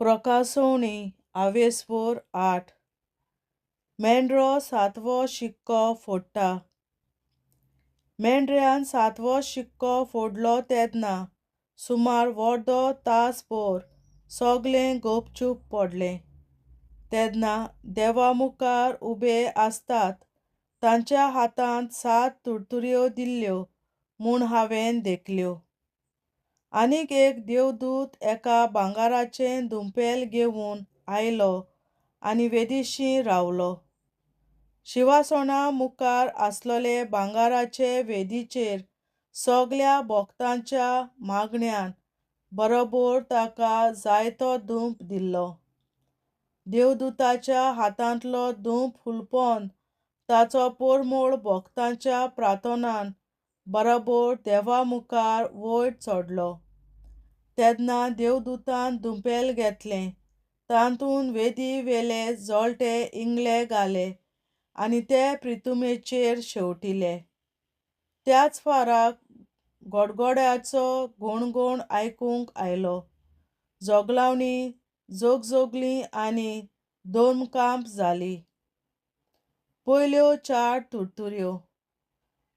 प्रकाशवणी आवेसपूर 8. मेंढरो सातवो शिक्को फोडटा. मेंढऱ्यान सातवो शिक्को फोडलो तेदना सुमार अर्दो तासभर सगळें गपचूप पडलें. तेदना देवा मुखार उबे आसतात तांच्या हातांत 7 तुरतुऱ्यो दिल्ल्यो म्हूण हांवें देखल्यो. आनीक एक देवदूत एका भांगाराचें दुंपेल घेवन आयलो आनी वेदिशीं रावलो. शिवासणा मुखार आसलोले भांगाराचे वेदीचेर सगळ्या भोगतांच्या मागण्यांन बरोबर ताका जाय तो धूप दिल्लो. देवदूताच्या हातांतलो धूप हुलपोवन ताचो परमळ भोगतांच्या प्रार्थनान बरोबर देवा मुखार वयर चडलो. तेदना देवदूतान धुंपेल घेतलें, तातूंत वेदी वेले जळटे इंगळे घाले आनी ते प्रितुमेचेर शेवटिले. त्याच फाराक गडगड्याचो घोण आयकूंक आयलो. जोगलावणी, जोगजोगलीं आनी दोनकांप जालीं. पयल्यो 4 तुरतुऱ्यो.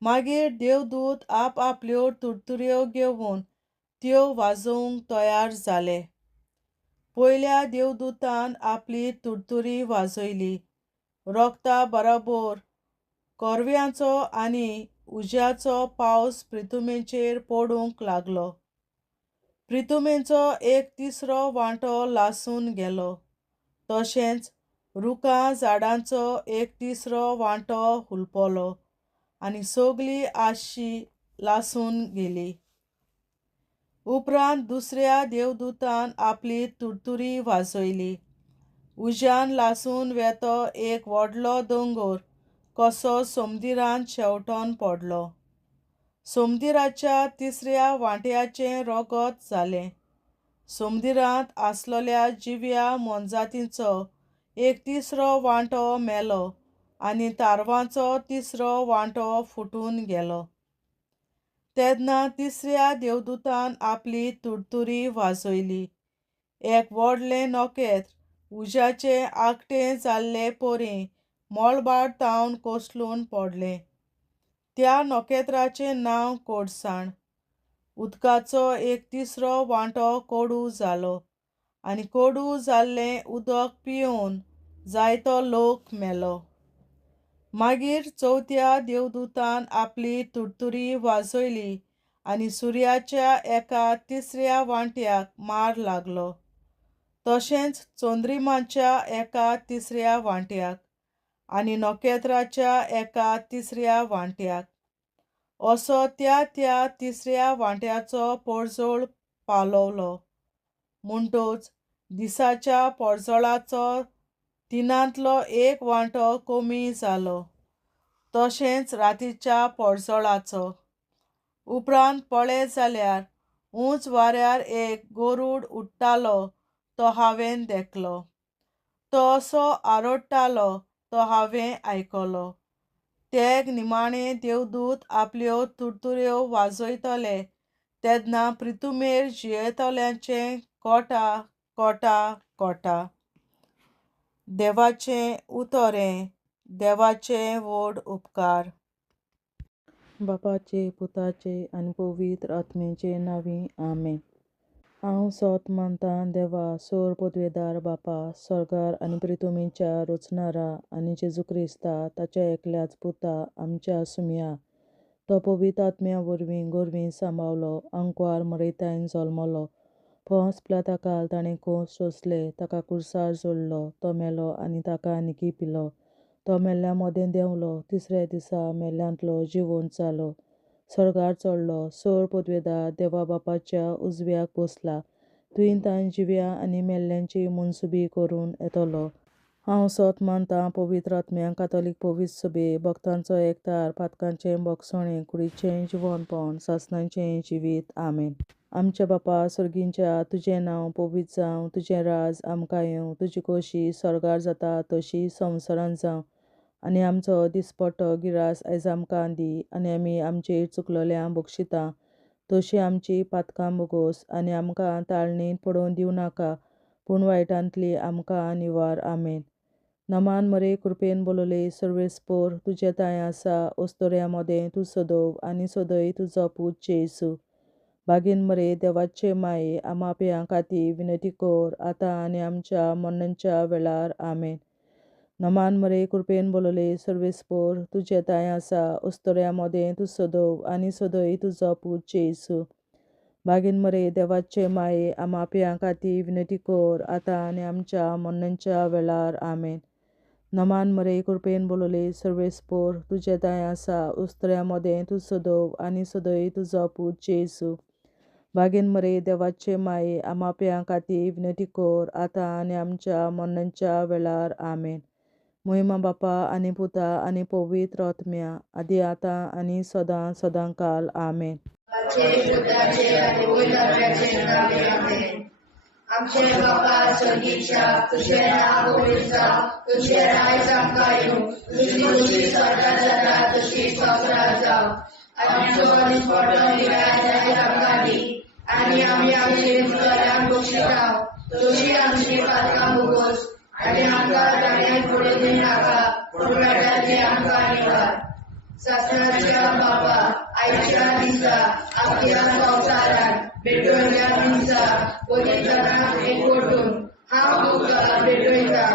मागीर देवदूत आपआपल्यो तुरतुऱ्यो घेवन त्यो वाजोवंक तयार जाले. पयल्या देवदूतान आपली तुरतुरी वाजयली. रोखता बरोबर कोरव्यांचो आनी उज्याचो पावस प्रितुमेचेर पडूंक लागलो. प्रितुमेचो एक तिसरो वांटो लासून गेलो. तशेंच रुखां झाडांचो एक तिसरो वांटो हुलपलो आनी सगळी आशी लासून गेली. उपरांत दुसऱ्या देवदूतान आपली तुरतुरी वाजयली. उज्यान लासून वेतो एक व्हडलो दोंगर कसो समुद्रांत शेवटोन पडलो. समुद्राच्या तिसऱ्या वांट्याचें रगत जालें. समुद्रांत आसलोल्या जिव्या मोनजातींचो एक तिसरो वांटो मेलो आनी तारवांचो तिसरो वांटो फुटून गेलो. तेदना तिसऱ्या देवदूतान आपली तुरतुरी वाजयली. एक व्हडलें नोकेत्र उज्याचे आगटें जाल्ले परीं मळबार कोसळून पडलें. त्या नोकेत्राचें नांव कोडसाण. उदकाचो एक तिसरो वांटो कोडू जालो आनी कोडू जाल्लें उदक पिवन जायतो लोक मेलो. मागीर चवथ्या देवदूतान आपली तुरतुरी वाजयली आनी सुर्याच्या एका तिसऱ्या वांट्याक मार लागलो. तशेंच चोंद्रिमांच्या एका तिसऱ्या वांट्याक आनी नोकेत्राच्या एका तिसऱ्या वांट्याक. असो त्या तिसऱ्या वांट्याचो पडझड पावलो. म्हणटच दिसाच्या पडझडाचो तिनांतलो एक वांटो कमी जालो. तशेंच रातीच्या पडझडाचो. उपरांत पळयत जाल्यार उंच वाऱ्यार एक गरुड उडटालो तो हांवें देखलो. तो असो आरडटालो तो हांवें आयकलो. ते निमाणे देवदूत आपल्यो तुरतुऱ्यो वाजयतले तेदना प्रितुमेर जियेतल्यांचें कोटा कोटा कोटा. देवाचें उतोरें. देवाचे व्हड उपकार. बापाचे, पुताचे आनी पवित्र आत्म्याचे नांवीं आमेन. हांव सोत मानतां देवा सर्वपदवेदार बापा, स्वर्गार आनी प्रितुमेच्या रचणारा आनी जेजू क्रिस्ता ताच्या एकल्याच पुता आमच्या सुम्या. तो पवित्र आत्म्या वरवीं गोरवीं सांबाळलो, आंकवार मरयतायन जल्मलो. पोंस पिलाताकाल ताणें खूंस सोंसले, ताका क्रुसार जोडलो, तो मेलो आनी ताका निकी पिलो. तो मेल्ल्या मोदें देंवलो, तिसऱ्या दिसा मेल्ल्यांतलो जिवंत जालो, स्वर्गार चडलो, सर्वपदवेदार देवा बापाच्या उजव्याक बसला, थंय ताण जिव्या आनी मेल्ल्यांची मनसुबी करून येतलो. हांव सोत मानतां पवित्र आत्म्याक, कातोलीक पवित्र सभे, भक्तांचो एकठार, पातकांचें भोगसणें, कुडीचें जिवंतपण, सासणाचें जिवीत. आमेन. आमच्या बापा सर्गींच्या, तुजें नांव पवित्र जावं, तुजें राज आमकां येवं, तुजी खोशी स्वर्गार जाता तशी संवसारांत जावं. आनी आमचो दिसपट्टो गिरास आयज आमकां दी. आनी आमी आमचेर चुकलोल्यांक बक्षिता तशीं आमची पातकां बोगोस. आनी आमकां ताळणेंत पडोवंक दिवं नाका, पूण वायटांतली आमकां निवार. आमेन. नमान मरे कृपेन बोलले सर्वेस्पोर तुजे ताय आसा ओस्तोऱ्या मोदें तूं सोदोव आनी सोदय तुजो पूत जेसू. बागीन मरे देवाचे माये आमा पियां खातीर विनंती कोर आतां आनी आमच्या मरणाच्या वेळार. आमेन. नमान मरे कृपेन बोलले सर्वेस्पोर तुजे ताय आसा ओस्तोऱ्या मोदें तूं सोदोव आनी सोदय तुजो पूत जेसू. बागीन मरे देवाचे माये आमा पियां खातीर विनंती कोर आतां आनी आमच्या मरणाच्या वेळार. आमेन. नमान मरे कृपेन बोलले सर्वेस्पोर तुजे ताय आसा ओस्तोऱ्या मोदें तूं सोदोव आनी सोदय तुजो पूत जेसू. बागीन मरे देवाचे माये आमा पियां खातीर विनंती कोर आतां आनी आमच्या मरणाच्या वेळार. आमेन. महिमा बापा आनी पुता आनी पवित्र आत्म्या आदी आतां आनी सदां सदांकाल. आमेन. आमचे बापा स्वर्गीच्या तुझे नाव पवित्र जावं, तुझे राज आमकां येवं, तुजी खुशी स्वर्गात जाता तशी संवसारात जावं. आमचो दिसपट्टो निराय आमकां दी आनी आमी आमचे मुखाराक बक्षितांव, तुजी आमची पातकां भोगोस आनी आमकां दाण्याक पडूं दिनाका, पूण वायटांतली आमकां निवार. सासणाच्या बापा आयच्या दिसा आपल्या संवसारात भेटवयल्या दिसा पवित्रांक एकवटून हांव तुका भेटयता.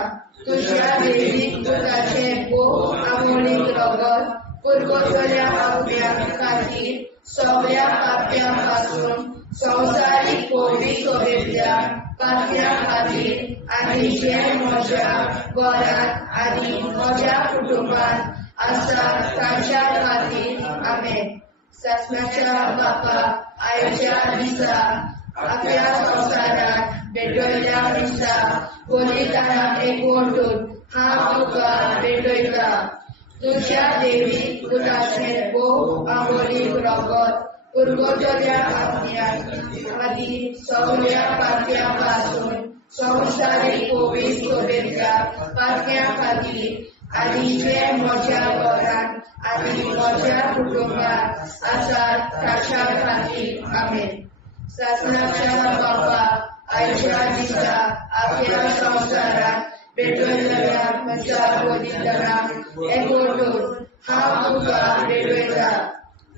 तुज्या देवीक पुताचें भोव आमोणीक रगत पुरगोसल्या आत्म्या खातीर सगळ्या पाप्यां पासून संवसारीक पवित्र सोबेतल्या पाप्यां खातीर आनी जे म्हज्या घरांत आनी म्हज्या कुटुंबांत आसा तांच्या खातीर. आमेन. सासणाच्या बापा आयच्या दिसा आपल्या संवसारात भेटवयल्या दिसा पवित्रांक एकवटून हांव तुका भेटयता. तुज्या देवीक पुताचें भोव आमोणीक रगत पुरगोसल्या आत्म्या खातीर सगळ्या पाप्यां पासून संवसारीक पवित्र सोबेतल्या पाप्यां खातीर आनी जे म्हज्या घरांत आनी म्हज्या कुटुंबांत आसात तांच्या खातीर. आमेन. सासणाच्या बापा आयच्या दिसा आपल्या संवसारात भेटवयल्या म्हज्या पवित्रांक एकवटून हांव तुका भेटयता.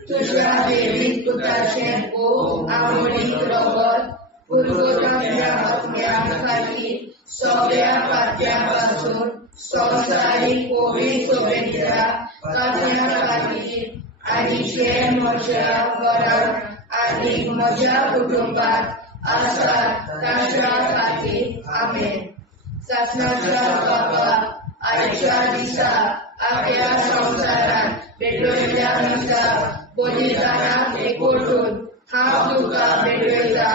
तुज्या देवीक पुताचें भोव आमोणीक रगत पुरगोसल्या आत्म्या खातीर सगळ्या पाप्यां पासून संवसारीक पवित्र सोबेतल्या पाप्यां खातीर आनी जे म्हज्या घरांत आनी म्हज्या कुटुंबांत आसात तांच्या खातीर. आमेन. सासणाच्या बापा आयच्या दिसा आपल्या संवसारात भेटवयल्या दिसा पवित्रांक एकवटून हांव तुका भेटयता.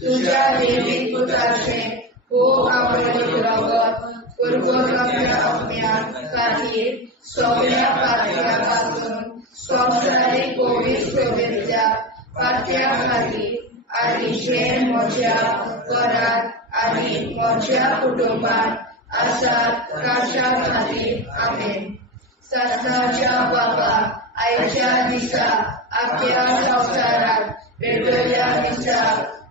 तुज्या देवीक पुताचें भोव आमोणीक रगत पुरगोसल्या आत्म्या खातीर सगळ्या पाप्यां पासून संवसारीक पवित्र सोबेतल्या पाप्यां खातीर आनी जे म्हज्या घरांत आनी म्हज्या कुटुंबांत आसात तांच्या खातीर. आमेन. सासणाच्या बापा आयच्या दिसा आपल्या संवसारात भेटवयल्या दिसा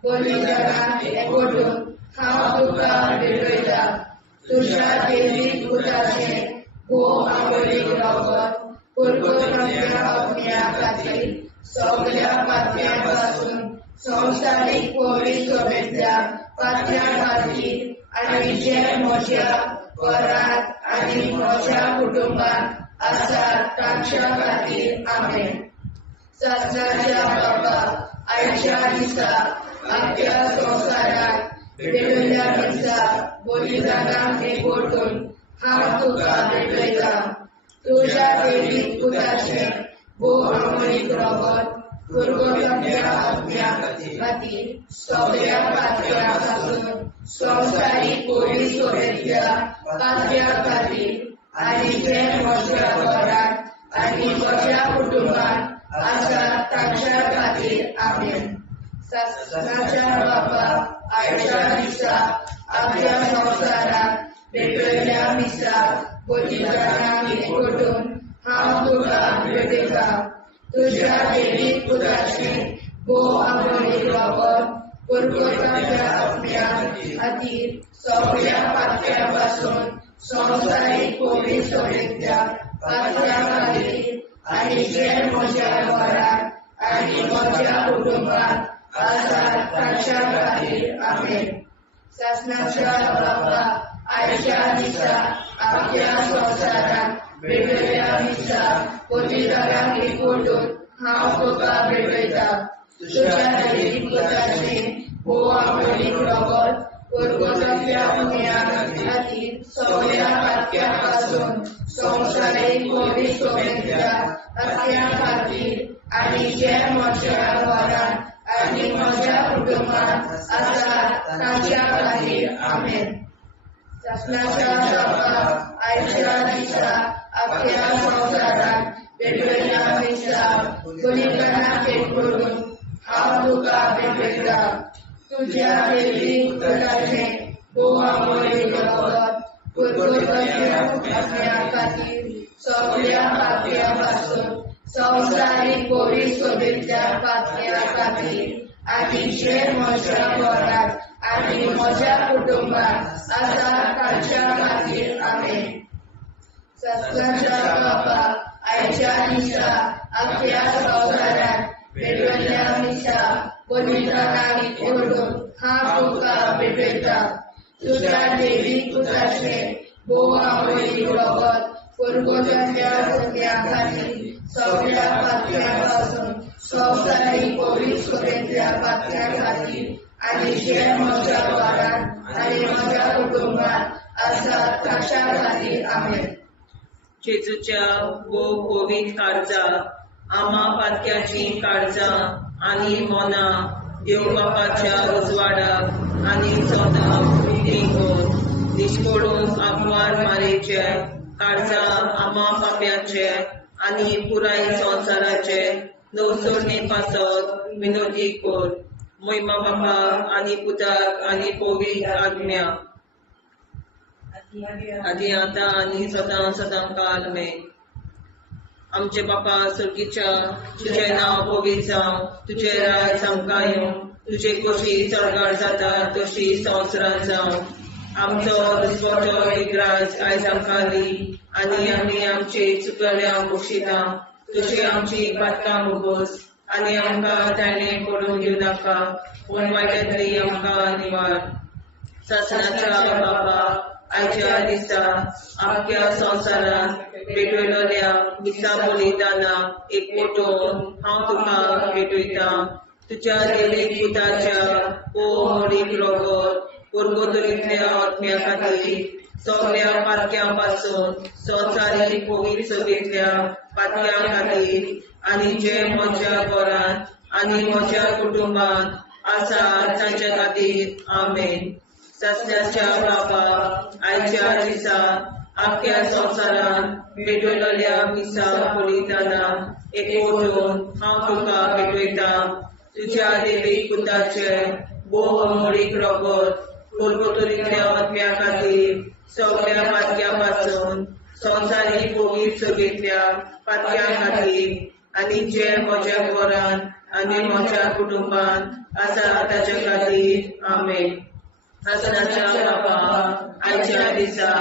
पवित्रांक एकवटून हांव तुका भेटयता. तुज्या देवीक पुताचें भोव आमोणीक रगत पुरगोसल्या आत्म्या खातीर सगळ्या पाप्यां पासून संवसारीक पवित्र सोबेतल्या पाप्यां खातीर आनी जे म्हज्या घरांत आनी म्हज्या कुटुंबांत आसात तांच्या खातीर. आमेन. सासणाच्या बापा आयच्या दिसा आपल्या संवसारात भेटवयल्या दिसा पवित्रांक एकवटून हांव तुका भेटयता. तुज्या देवीक पुताचें भोव आमोणीक रगत पुरगोसल्या आत्म्या खातीर सगळ्या पाप्यां पासून संवसारीक पवित्र सोबेतल्या पाप्यां खातीर आनी जे म्हज्या घरांत आनी म्हज्या कुटुंबांत आसात तांच्या खातीर. आमेन. सासणाच्या बापा आयच्या दिसा आपल्या संवसारात भेटवयल्या दिसा पवित्रांक एकवटून हांव तुका भेटयता. तुज्या देवीक पुताचें भोव आमोणीक रगत पुरगोसल्या आत्म्या खातीर सगळ्या पातळ्यांपासून संवसारीक कोविड सोयीच्या पातळ्या खातीर आनी जे म्हज्या घरांत आनी म्हज्या कुटुंबात आसात तांच्या खातीर आमेन. शासनाच्या बाबा आयच्या दिसा आपल्या संवसारांत वेगवेगळ्या दिसा पवित्रांक एकवटून हांव तुका भेटयता. तुज्या दैवीक पुताचें बोव आमोलीक रगत परगोजांतल्या पुण्या खातीर सगळ्या पातक्यां पासून संवसारीक कोविड सोयेंच्या पातक्यां खातीर आनी जे म्हज्या घरांत आनी म्हज्या कुटुंबात आसात तांच्या खातीर आमेन. शासनाच्या बाबा आयच्या दिसा आपल्या संवसारांत वेगवेगळ्या दिसा पवित्रांक एकवटून हांव तुका भेटयता. तुज्या दैवीक पुताचें बोव आमोलीक रगत परगोजांतल्या पुण्या खातीर सगळ्या पातळ्यां पासून संवसारीक कोविड सोबेच्या पातळ्या खातीर आनी जे म्हज्या घरांत आनी म्हज्या कुटुंबात आसात तांच्या खातीर आमेन. शासनाच्या बाबा आयच्या दिसा आपल्या संवसारांत वेगवेगळ्या दिसा पवित्रांक एकवटून हांव तुका भेटयता. तुज्या दैवीक पुताचें बोव आमोलीक रगत परगोजांतल्या पुण्या खातीर सगळ्या पातळ्यां पासून संवसारीक कोविड सोबेच्या पातळ्या खातीर आनी जे म्हज्या घरांत आनी म्हज्या कुटुंबात आसात तांच्या खातीर आमेन. जेजूच्या बोव कोविड काळजा आम्हा पातक्याची काळजा आनी मोना देव बापाच्या उजवाडाक आनी सदांच निगोन निश्पडून आग्वार मारेचे काळजा आम्हा पाप्याचे आनी पुराय संवसाराचे नवसोडणे पासत विनोदी कोर. महिमा बापा आनी पुताक आनी पवित्र आज्ञा आदी आतां आनी सदां सदां काल आमेन. आमचे बापा सर्गीच्या तुझें नांव पवित्र जावं, तुजें राज आमकां येवं, तुजे कशी सरगार जाता तशी संवसारांत जावं. आमचो दिसवटो विग्राज आयज आमकां दी आनी आमी आमचे चुकल्यांक बक्षिता. तुजी आमची पातकां मुगोस आनी आमकां ताणें पडून दिवं नाका पूण वायटांतली आमकां निवार. शासनाच्या बाबा आयच्या दिसा आख्या संवसारांत भेटयलोल्या दिसा बलिदानाक एकवटून हांव तुका भेटयता. तुज्या दैवीक पुताच्या मोडीक रगत परगोजरींतल्या आत्म्या खातीर सगळ्या पातक्यां पासून संवसारीक कोविड सोबेतल्या पातक्यां खातीर आनी जे म्हज्या घरांत आनी म्हज्या कुटुंबात आसात तांच्या खातीर आमेन. शासनाच्या बाबा आयच्या दिसा आख्या संवसारांत भेटयलोल्या दिसा बलिदानाक एकवटून हांव तुका भेटयता. तुज्या दैवीक पुताचे बोव अमोलीक रगत परगोजरींतल्या आत्म्या खातीर सगळ्या पातक्यां पासून संवसारीक कोविड सोबेतल्या पातक्यां खातीर आनी जे म्हज्या घरांत आनी म्हज्या कुटुंबात आसा ताच्या खातीर आमेन. शासनाच्या बाबा आयच्या दिसा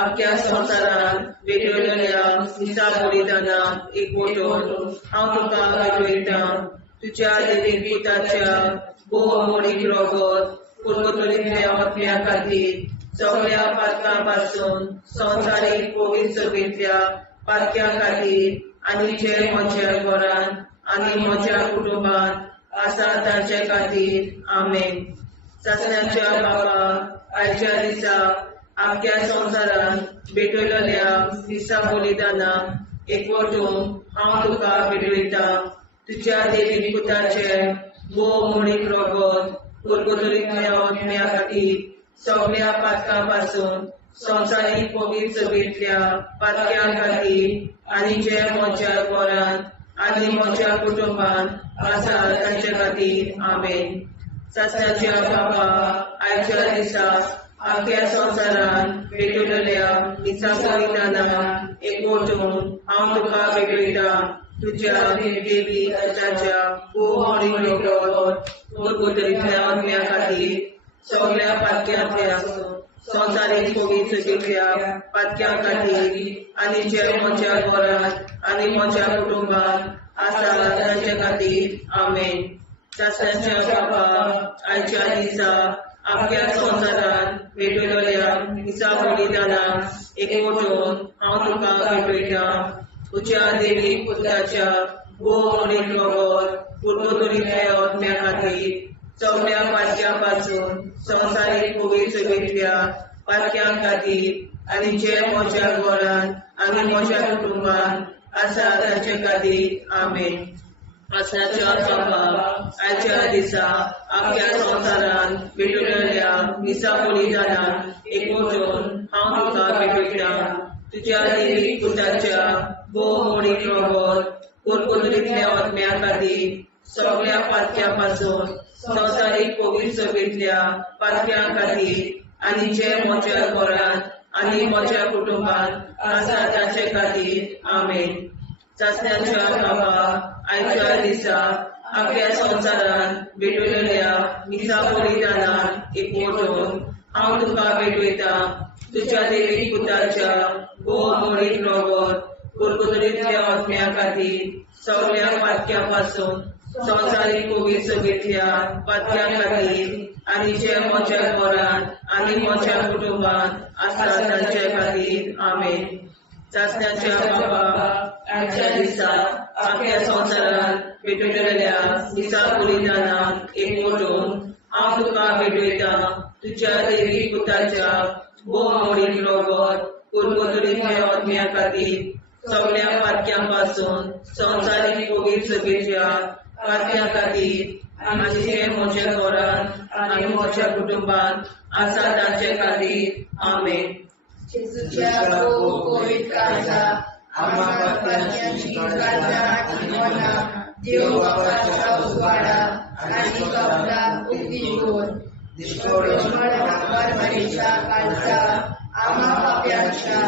आख्या संवसारांत भेटयलोल्या दिसा बलिदानाक एकवटून हांव तुका भेटयता. तुज्या दैवीक पुताच्या बोव अमोलीक रगत परगोजरींतल्या आत्म्या खातीर सगळ्या पातकां पासून संवसारीक कोविड सोबेतल्या पातक्यां खातीर आनी जे म्हज्या घरांत आनी म्हज्या कुटुंबात आसा तांचे खातीर आमेन. शासनाच्या बाबा आयच्या दिसा आख्या संवसारांत भेटयलोल्या दिसा बलिदानाक एकवटून हांव तुका भेटयता. तुज्या दैवीक पुताचे बोव अमोलीक रगत परगोजरींतल्या आत्म्या खातीर सगळ्या पातकां पासून संवसारीक कोविड सोबेतल्या पातक्यां खातीर आनी जे म्हज्या घरांत आनी म्हज्या कुटुंबात आसा तांचे खातीर आमेन. शासनाच्या बाबा आयच्या दिसा आख्या संवसारांत भेटयलोल्या दिसा बलिदानाक एकवटून हांव तुका भेटयता. तुज्या दैवीक पुताच्या बोव अमोलीक रगत परगोजरींतल्या आत्म्या खातीर सगळ्या पातक्यांतल्या संवसारीक कोवीड सगळ्या पातक्यां खातीर आनी जे म्हज्या घरांत आनी म्हज्या कुटुंबात आसा तांचे खातीर आमेन. शास्त्राच्या बाबा आयच्या दिसा आपल्या संवसारान भेटयलेल्या दिसा बलिदानाक एकवटून हांव तुका भेटयता. तुज्या देवीक पुताच्या भोवमणीक रगत पुर्तुरीतल्या आत्म्या खातीर सगळ्या पातक्यां पासून संवसारीक कोवीड सगळ्या पातक्यां खातीर आनी जे म्हज्या घरांत आनी म्हज्या कुटुंबान आसा तांचे खातीर आमेन. आसनाच्या बाबा आयच्या दिसा आपल्या संवसारान भेटयलेल्या दिसा बलिदानाक एकवटून हांव तुका भेटयता. तुज्या देवीक पुताच्या भोवमणीक रगत पुर्तुरीतल्या आत्म्या खातीर सगळ्या पातक्यां पासून संवसारीक कोवीड सगळ्या पातक्यां खातीर आनी जे म्हज्या घरांत आनी म्हज्या कुटुंबान आसा तांचे खातीर आमेन. चाचण्याच्या बाबा आयच्या दिसा आपल्या संवसारान भेटयलेल्या दिसा बलिदानाक एकवटून हांव तुका भेटयता. तुज्या देवीक पुताच्या भोवमणीक रगत पुर्तुरीतल्या आत्म्या खातीर सगळ्या पातक्यां पासून संवसारीक कोवीड सगळ्या पातक्यां खातीर आनी जे म्हज्या घरांत आनी म्हज्या कुटुंबान आसा तांचे खातीर आमेन. चाचण्याच्या बाबा आयच्या दिसा आपल्या संवसारान भेटयलेल्या दिसा बलिदानाक एकवटून हांव तुका भेटयता. तुज्या देवीक पुताच्या भोवमणीक रगत पुर्तुरीतल्या आत्म्या खातीर सगळ्या पातक्यां पासून संवसारीक कोवीड सगळ्या पातक्यां खातीर आनी जे म्हज्या घरांत आनी म्हज्या कुटुंबान आसा तांचे खातीर आमेन. जेजूच्या कोवीड काळजा आम्हा पातक्यांची काळजा आनी मना देव बापाच्या उजवाडा आनी कपडा उक्ती दोन परमेच्या काळजा आम्हा पाप्यांच्या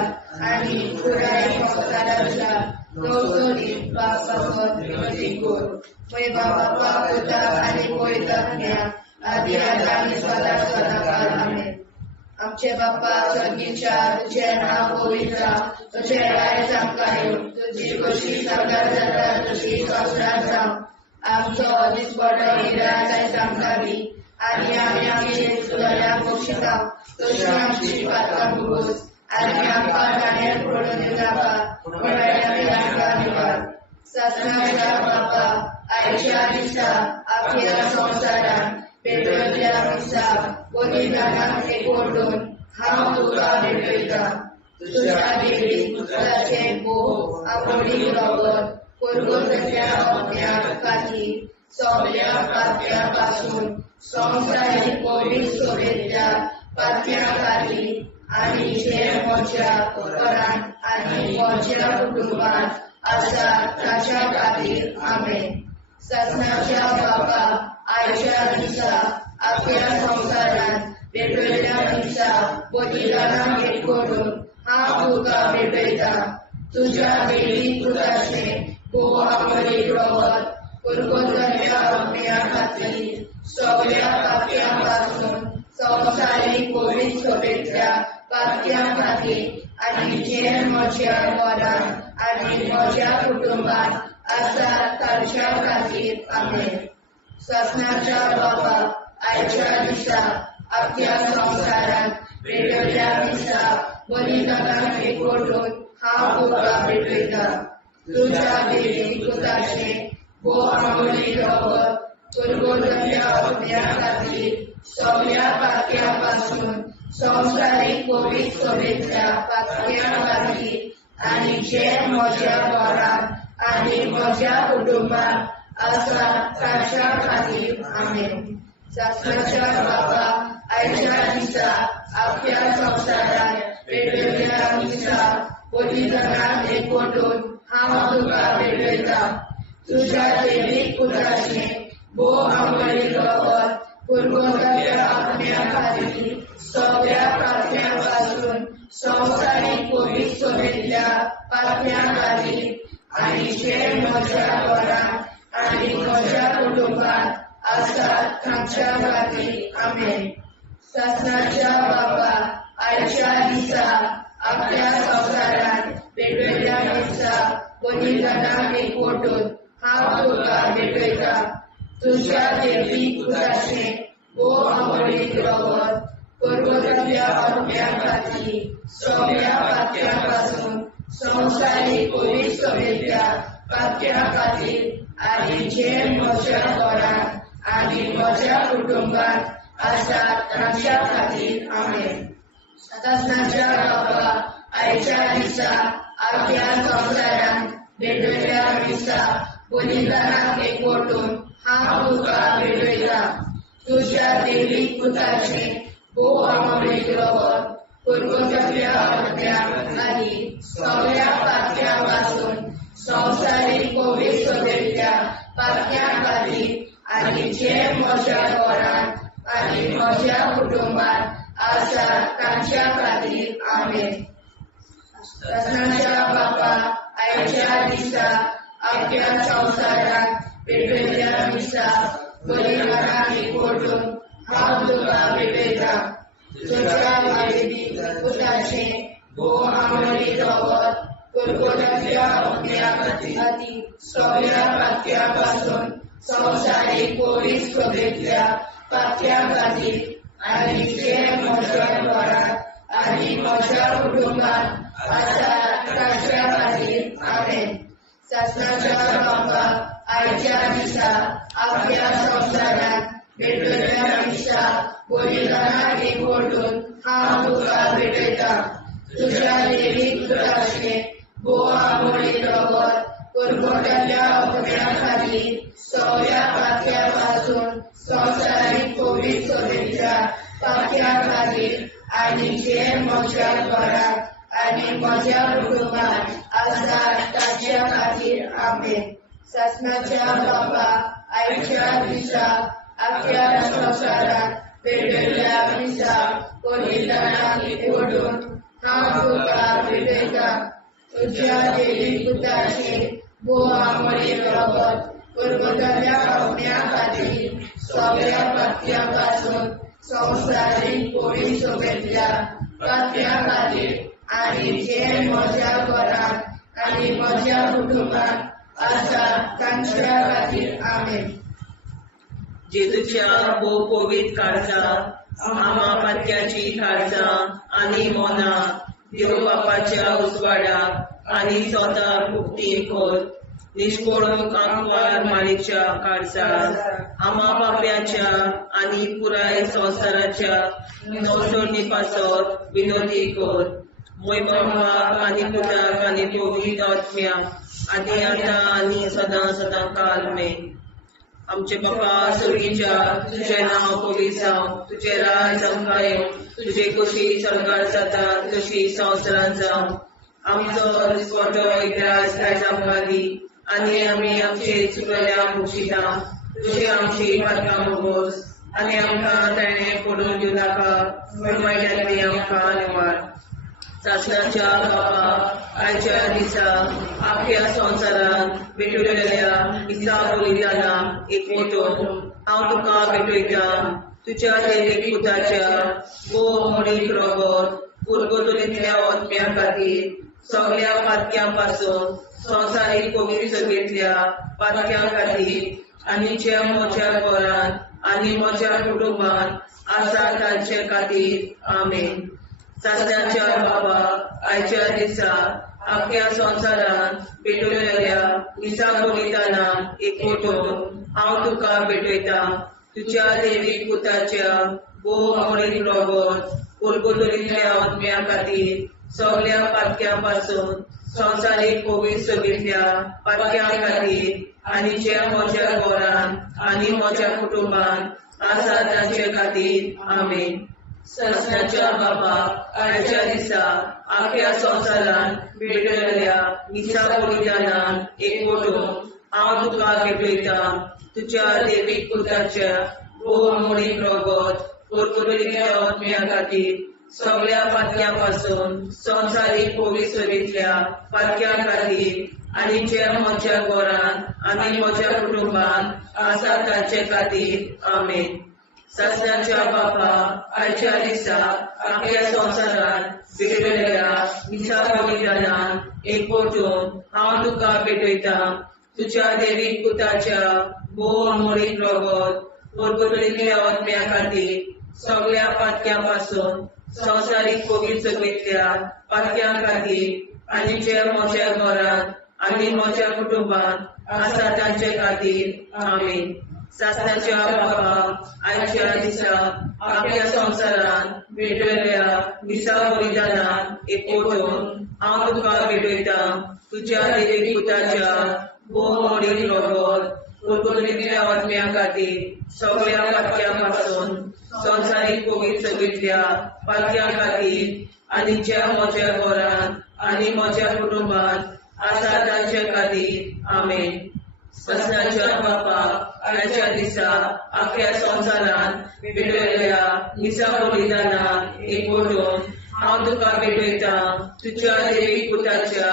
आनी पुराय संवसाराच्या नवसोनीत पापासोन विनोदी कोर. मैबा बापा पुता आनी पवित्रात्म्या आदी आनी सदा सदाकाळ आमेन. आमचे बाप्पा स्वर्गीच्या तुझे नाव पवित्र तुझे राय जावं तुझी कशी सगळ्यात जाता तशी संवसारात जावं. आमचो दिसपडो निराश आमकां दी आनी आमी आमचे चुकल्यांक बक्षिता तशी आमची पातकां भुगोस आनी आमकां गाण्यार पडून नाका पूण आमकां निवार. शास्त्राच्या बापा आयच्या दिसा आपल्या संवसारान भेटयल्या दिसा बलिदानाक एकवटून हांव तुका भेटयता. तुज्या देवीक पुताचे भोव आमणीक रगत पुर्तुरीतल्या आत्म्या खातीर सगळ्या पातक्यां पासून संवसारीक कोवीड सगळ्या पातक्यां खातीर आनी जे म्हज्या घरांत आनी म्हज्या कुटुंबात आसा ताच्या खातीर आमेन. शासनाच्या बापा आयच्या दिसा आपल्या संवसारान भेटयल्या दिसा बलिदानाक एकवटून हांव तुका भेटयता. तुज्या देवीक पुताचे भोव आमणीक रगत पुर्तुरीतल्या आत्म्या खातीर सगळ्या पातक्यां पासून संवसारीक कोवीड सगळ्या पातक्यां खातीर आनी जे म्हज्या घरांत आनी म्हज्या कुटुंबात आसा तांच्या खातीर आमेन. शासनाच्या बापा आयच्या दिसा आपल्या संवसारान भेटयल्या दिसा बलिदानाक एकवटून हांव तुका भेटयता. तुज्या देवीक पुताचे भोव आमणीक रगत पुर्तुरीतल्या आत्म्या खातीर सगळ्या पातक्यां पासून संवसारीक कोवीड सगळ्या पातक्यां खातीर आनी जे म्हज्या घरांत आनी म्हज्या कुटुंबात आसा तांच्या खातीर आमेन. शास्त्राच्या बापा आयच्या दिसा आपल्या संवसारान भेटयल्या दिसा बलिदानाक एकवटून हांव तुका भेटयता. तुज्या देवीक पुताचे भोव आमणीक रगत पुर्तुरीतल्या आत्म्या खातीर सगळ्या पातक्यां पासून संवसारीक कोवीड सगळ्या पातक्यां खातीर आनी जे म्हज्या घरांत आनी म्हज्या कुटुंबात आसा तांच्या खातीर आमेन. ससनाच्या बाबा आयच्या दिसा आपल्या संसारात वेगवेगळ्या दिसा बलिदानाक एकवटून हांव तुका भेटयता तुझ्या देवी पुताचे वो आवडीक रगत पर्वताच्या आत्म्या खातीर सगळ्या पात्या पासून संवसारीक पवित्रतेच्या पात्या खातीर आनी जे म्हज्या घरांत आनी म्हज्या कुटुंबात आसा तांच्या खातीर आमेन. सतनाच्या बाबा आयच्या दिसा आपल्या संसारांत वेगवेगळ्या दिसा बलिदानाक एकवटून हांव तुका भेटयता तुझ्या देवी पुताचे वो आवडीक रगत पर्वताच्या आत्म्या आनी सगळ्या पात्या पासून संवसारीक पवित्रतेच्या पात्या खातीर आनी जे म्हज्या घरांत आनी म्हज्या कुटुंबात आसा तांच्या खातीर आमेन. सतनाच्या बाबा आयच्या दिसा आपल्या संसारात वेगवेगळ्या दिसा बलिदानाक एकवटून हांव तुका भेटयता तुझ्या देवी पुताचे वो आवडीक रगत पर्वताच्या आत्म्या खातीर सगळ्या पात्या पासून संवसारीक पवित्रतेच्या पात्या खातीर आनी जे म्हज्या घरांत आनी म्हज्या कुटुंबात आसा तांच्या खातीर आमेन. सतनाच्या बाबा आयच्या दिसा आपल्या संसारात वेगवेगळ्या दिसा बलिदानाक एकवटून हांव तुका भेटयता तुझ्या देवी पुताचे वो आवडीक रगत पर्वताच्या आत्म्या खातीर सगळ्या पात्या पासून संवसारीक पवित्रतेच्या पात्या खातीर आनी जे म्हज्या घरांत आनी म्हज्या कुटुंबात आसा तांच्या खातीर आमेन. सतनाच्या बाबा आयच्या दिसा आपल्या संसारात वेगवेगळ्या दिसा बलिदानाक एकवटून हांव तुका भेटयता तुझ्या देवी पुताचे वो आवडीक रगत पर्वताच्या आत्म्या खातीर सगळ्या पात्या पासून संवसारीक पवित्रतेच्या पात्या खातीर आनी जे म्हज्या घरांत आनी म्हज्या कुटुंबात आसा तांच्या खातीर आमेन. जेजूच्या भोव पवित्र काळजा आमा पात्याची काळजा आनी मोना देव बापाच्या उजवाडाक आनी स्वता मुक्ती कर निष्पळून आंकवार माळेच्या काळजात आमा बाप्याच्या आनी पुराय संवसाराच्या नवसोडणी पासत विनोदी कर मोय बापाक आनी पुताक आनी पवित्र आत्म्याक आनी आतां आनी सदां सदां काल मेन. आमचे बापा सर्गीच्या तुझे नाव पवित्र जावं तुझे राज आमकां येवं तुझे कशी सरकार जाता तशी संवसारांत जावं आमचो दिसवटो एकदांच आयज आमकां दी आनी आमी आमचे चुकलेल्यांक बक्षिता तुझे आमची पातकां भोगोस आनी आमकां ताणें पडून दिवं नाका वायट्यांतली आमकां निवाड. सतनाच्या बाबा आयच्या दिसा आपल्या संवसारांत भेटलेल्या दिसा बलिदानाक एकवटून हांव तुका भेटयता तुझ्या देवी पुताच्या वो आवडीक रगत पर्वताच्या आत्म्या खातीर सगळ्या पात्या पासून संवसारीक पवित्रतेच्या पात्या खातीर आनी जे म्हज्या घरांत आनी म्हज्या कुटुंबात आसा तांचे खातीर आमेन. सतनाच्या बाबा आयच्या दिसा आपल्या संवसारांत भेटलेल्या दिसा बलिदानाक एकवटून हांव तुका भेटयता तुझ्या देवी पुताच्या वो आवडीक रगत पर्वताच्या आत्म्या खातीर सगळ्या पात्या पासून संवसारीक पवित्रतेच्या पात्या खातीर आनी जे म्हज्या घरांत आनी म्हज्या कुटुंबात आसा तांचे खातीर आमेन. सतनाच्या बाबा आयच्या दिसा आपल्या संवसारांत भेटलेल्या दिसा बलिदानाक एकवटून हांव तुका भेटयता तुझ्या देवी पुताच्या वो आवडीक रगत पर्वताच्या आत्म्या खातीर सगळ्या पात्या पासून संवसारीक पवित्रतेच्या पात्या खातीर आनी जे म्हज्या घरांत आनी म्हज्या कुटुंबात आसा तांचे खातीर आमेन. सस्त्याच्या बापा आयच्या दिसा आपल्या संसारात भेटलेल्या मिसा बलिदानान एकवटून हांव तुका भेटयता तुझ्या देवीक पुताच्या भोव अमोलीक रगत परगटलेल्या आत्म्या खातीर सगळ्या पातक्यां पासून संवसारीक कोवीड सगळीतल्या पातक्यां खातीर आनी जे म्हज्या घरांत आनी म्हज्या कुटुंबांत आसा तांचे खातीर आमीन. सासणाच्या बापा आयच्या दिसा आपल्या संसारान भेटलेल्या मिसा बलिदानान एकवटून हांव तुका भेटयता तुझ्या देवीक पुताच्या भोव अमोलीक रगत परगटलेल्या आत्म्या खातीर सगळ्या पातक्यां पासून संवसारीक कोवीड सगळीतल्या पातक्यां खातीर आनी ज्या म्हज्या घरांत आनी म्हज्या कुटुंबांत आसा तांचे खातीर आमीन. सस्त्याच्या बापा आयच्या दिसा आपल्या संसारान भेटलेल्या मिसा बलिदानान एकवटून हांव तुका भेटयता तुझ्या देवीक पुताच्या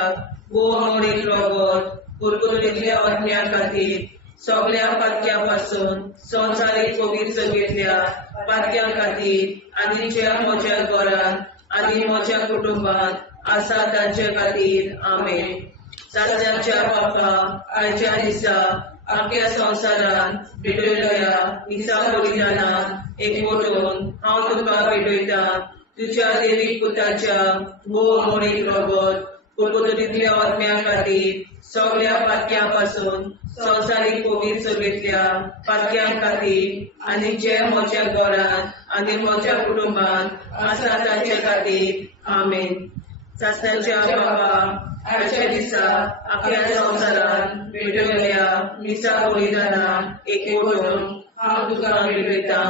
भोव अमोलीक रगत परगटलेल्या आत्म्या खातीर सगळ्या पातक्यां पासून संवसारीक कोवीड सगळीतल्या पातक्यां खातीर आनी ज्या म्हज्या घरांत आनी म्हज्या कुटुंबांत आसा तांचे खातीर आमीन. सस्त्याच्या बापा आयच्या दिसा आपल्या संसारान भेटलेल्या मिसा बलिदानान एकवटून हांव तुका भेटयता तुझ्या देवीक पुताच्या भोव अमोलीक रगत परगटलेल्या आत्म्या खातीर सगळ्या पातक्यां पासून संवसारीक कोवीड सगळीतल्या पातक्यां खातीर आनी जे म्हज्या घरांत आनी म्हज्या कुटुंबांत आसा तांचे खातीर आमीन. सस्त्याच्या बापा आयच्या दिसा आपल्या संसारान भेटलेल्या मिसा बलिदानान एकवटून हांव तुका भेटयता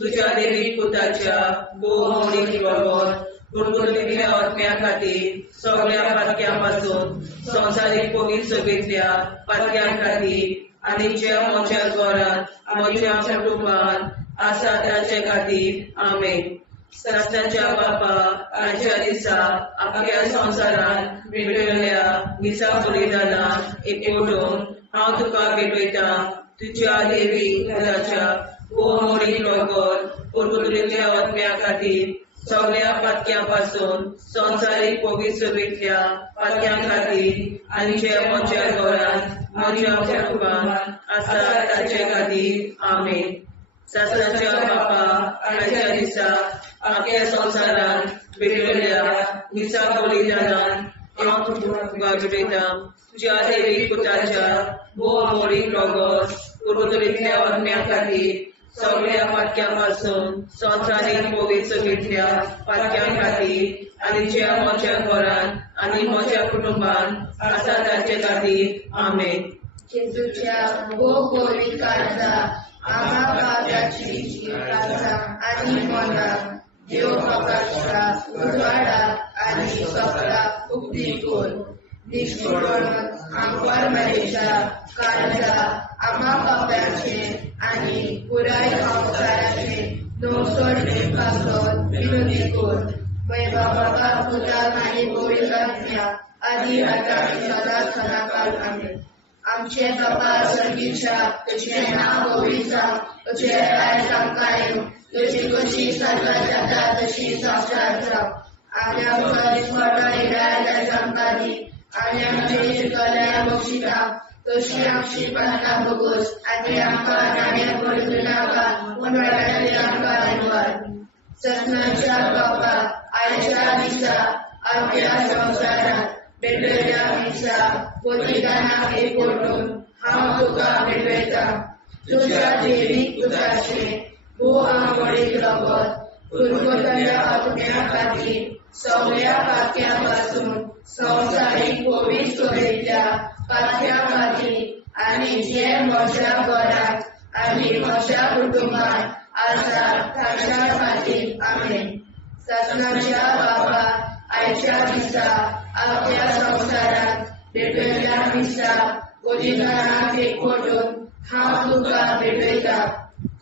तुझ्या देवीक पुताच्या भोव अमोलीक रगत परगटलेल्या आत्म्या खातीर सगळ्या पातक्यां पासून संवसारीक कोवीड सगळीतल्या पातक्यां खातीर आनी जे म्हज्या घरांत म्हज्या कुटुंबांत आसा तांचे खातीर आमीन. सस्त्याच्या बापा आयच्या दिसा आपल्या संसारान भेटलेल्या मिसा बलिदानान एकवटून हांव तुका भेटयता तुझ्या देवीक पुताच्या भोव अमोलीक रगत परगटलेल्या आत्म्या खातीर सगळ्या पातक्यां पासून संवसारीक कोवीड सगळीतल्या पातक्यां खातीर आनी जे म्हज्या घरांत म्हज्या कुटुंबांत आसा तांचे खातीर आमीन. सस्त्याच्या बापा आयच्या दिसा आपल्या संसारान भेटलेल्या मिसा बलिदानान हांव तुका भेटयता तुझ्या देवीक पुताच्या भोव अमोलीक रगत परगटलेल्या आत्म्या खातीर सगळ्या पातक्यां पासून संवसारीक कोवीड सगळीतल्या पातक्यां खातीर आनी जे म्हज्या घरांत आनी म्हज्या कुटुंबांत आसा तांचे खातीर आमीन. जेजूच्या भोव कोवीड काळांत आम्हा पाप्याची काळजा आनी मोना देव बापाच्या उजवाडाक आनी सगळ्या उक्ती कोर निश्चितपण आमकां मेळच्या काळजा आम्हा पाप्याचे आनी पुराय संवसाराचे नवसोडणे पासून विनोदी कोर बाबा पुताक आनी पवित्र आत्म्या आदी आतां आनी सदांच सदांकाळ आमीन. आमचे बाबा सर्गीच्या तुझे नाव पवित्र तुझे राज आमकां येवं तुजी कशी स्वर्गांत जाता तशी संवसारांत जावं. आनी आमकां दिसपट्टो इराय आमकां दी आनी आमचे इश्टगल्या बक्षिता तशी आमची प्रार्थना बगोस आनी आमकां नाण्या पडूं नाका पूण वाटायली आमकां निवड. सस्नाच्या बापा आयच्या दिसा आपल्या संवसारांत भेटलेल्या मिसा बलिदानाक एकवटून हांव तुका भेटयता तुझ्या देवीक पुताचे भोव अमोलीक रगत परगटलेल्या आत्म्या खातीर सगळ्या पातक्यां पासून संवसारीक कोवीड सगळीतल्या पातक्यां खातीर आनी जे म्हज्या घरांत आनी म्हज्या कुटुंबांत आसा तांच्या खातीर आमीन. सस्नाच्या बापा आयच्या दिसा आपल्या संवसारांत भेटलेल्या मिसा बलिदानाक एकवटून हांव तुका भेटयता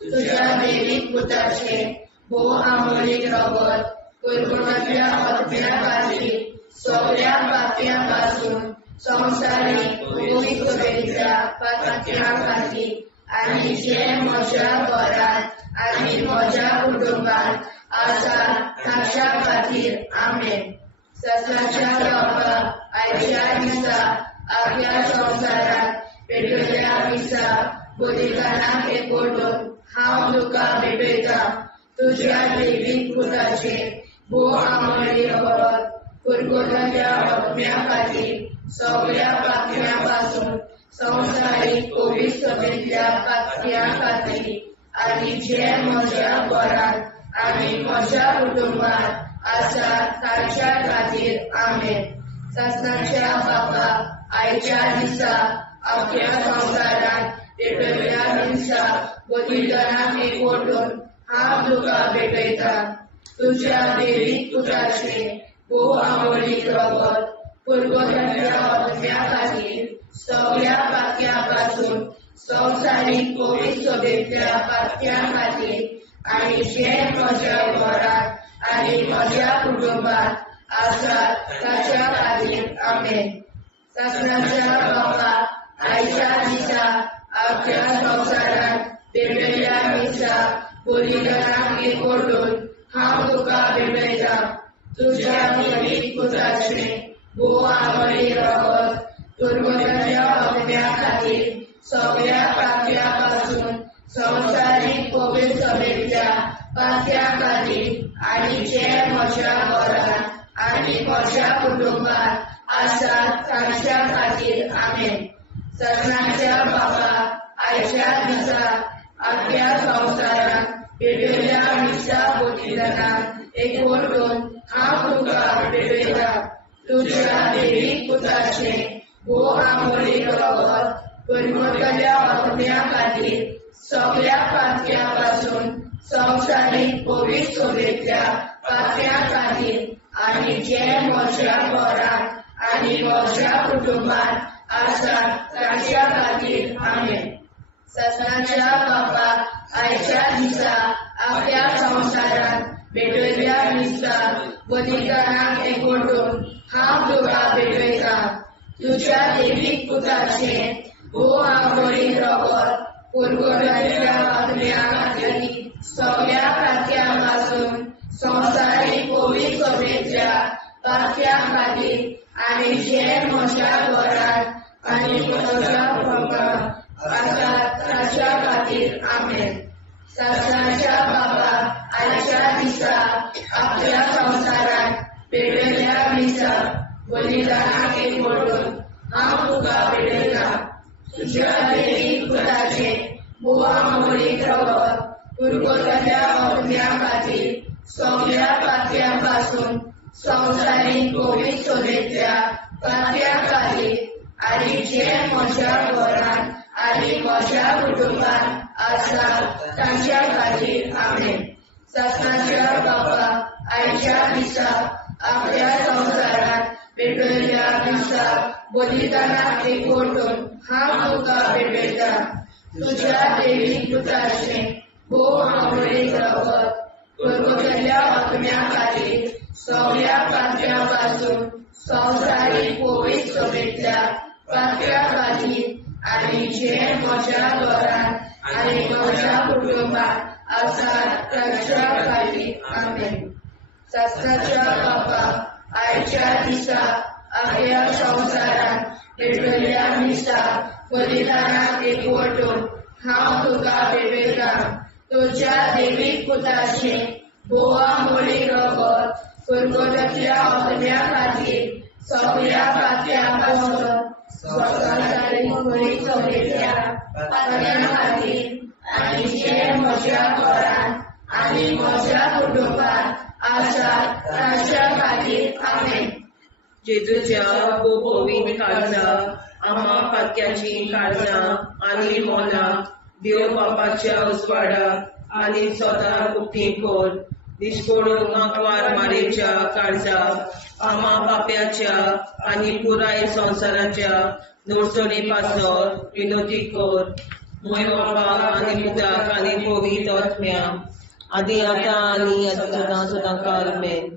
तुझ्या देवीक पुताचे भोव अमोलीक रगत परगटलेल्या आत्म्या खातीर सगळ्या पातक्यां पासून संवसारीक कोवीड सगळीतल्या पातक्यां खातीर आनी जे म्हज्या घरांत आनी म्हज्या कुटुंबात आसा ताच्या खातीर आमेन. सत्याच्या बाबा आयच्या दिसा आख्या संवसारात पेटयल्या दिसा बलिदानाक एकवटून हांव तुका भेटयता. तुज्या दैवीक पुताचे भोव आमळे वरत कुरकुरल्या आत्म्या खातीर सगळ्या पातळ्यां पासून संवसारीक कोवीड सभेंतल्या पातळ्यां खातीर आनी जे म्हज्या घरांत आनी म्हज्या कुटुंबात आसा ताच्या खातीर आमेन. सत्याच्या बाबा आयच्या दिसा आख्या संवसारात पेटयल्या दिसा बलिदानाक एकवटून हांव तुका भेटयता. तुज्या दैवीक पुताचे भोव आमळीक रगत कुरकुरल्या आत्म्या खातीर सगळ्या पातळ्यां पासून संवसारीक कोवीड सभेंतल्या पातळ्यां खातीर आनी जे म्हज्या घरांत आनी म्हज्या कुटुंबात आसा ताच्या खातीर आमेन. सत्याच्या बाबा आयच्या दिसा आख्या संवसारात पेटयल्या दिसा बलिदानाक एकवटून हांव तुका भेटयता. तुज्या दैवीक पुताचे भोव आमळीक रगत कुरकुरल्या आत्म्या खातीर सगळ्या पातळ्यां पासून संवसारीक कोवीड सभेंतल्या पातळ्यां खातीर आनी जे म्हज्या घरांत आनी म्हज्या कुटुंबात आसा ताच्या खातीर आमेन. सत्याच्या बाबा आयच्या दिसा आख्या संवसारात पेटयल्या दिसा बलिदानाक एकवटून हांव तुका भेटयता. तुज्या दैवीक पुताचे भोव आमळीक रगत कुरकुरल्या आत्म्या खातीर सगळ्या पातळ्यां पासून संवसारीक कोवीड सभेंतल्या पातळ्यां खातीर आनी जे म्हज्या घरांत आनी म्हज्या कुटुंबात आसा ताच्या खातीर आमेन. सत्याच्या बाबा आयच्या दिसा आख्या संवसारात पेटयल्या दिसा बलिदानाक एकवटून हांव तुका भेटयता. तुज्या दैवीक पुताचे भोव आमळीक रगत कुरकुरल्या आत्म्या खातीर सगळ्या पातळ्यां पासून संवसारीक कोवीड सभेंतल्या पातळ्यां खातीर आनी जे म्हज्या घरांत आनी म्हज्या कुटुंबात आसा ताच्या खातीर आमेन. सत्याच्या बाबा आयच्या दिसा आख्या संवसारात पेटयल्या दिसा बलिदानाक एकवटून हांव तुका भेटयता. तुज्या दैवीक पुताचे भोव आमळीक रगत कुरकुरल्या आत्म्या खातीर सगळ्या पातळ्यां पासून संवसारीक कोवीड सभेंतल्या पातळ्यां खातीर आनी जे म्हज्या घरांत आनी म्हज्या कुटुंबात आसा ताच्या खातीर आमेन. सत्याच्या बाबा आयच्या दिसा आख्या संवसारात पेटयल्या दिसा बलिदानाक एकवटून हांव तुका भेटयता. तुज्या दैवीक पुताचे भोव आमळीक रगत कुरकुरल्या आत्म्या खातीर सगळ्या पातळ्यां पासून संवसारीक कोवीड सभेंतल्या पातळ्यां खातीर आनी जे म्हज्या घरांत आनी म्हज्या कुटुंबात आसा ताच्या खातीर आमेन. सत्याच्या बाबा आयच्या दिसा आख्या संवसारात पेटयल्या दिसा बलिदानाक एकवटून हांव तुका भेटयता. तुज्या दैवीक पुताचे भोव आमळीक रगत कुरकुरल्या आत्म्या खातीर सगळ्या पातळ्यां पासून संवसारीक कोवीड सभेंतल्या पातळ्यां खातीर आनी जे म्हज्या घरांत आनी म्हज्या कुटुंबात आसा ताच्या खातीर आमेन. जेजूच्या पवित्र काळजा आम्हा पातक्याची काळजा आनी मोला देव बापाच्या उजवाडाक आनी सदां उक्ती कोर. निष्पळून आंकवार मारेच्या काळजा आम्हा पाप्याच्या आनी पुराय संवसाराच्या नोडसणी पासर विनोदी कोर. मोय बाबा आनी मुदाक आनी पवित्र आत्म्या आदी आतां आनी सदां सदां काल आमेन.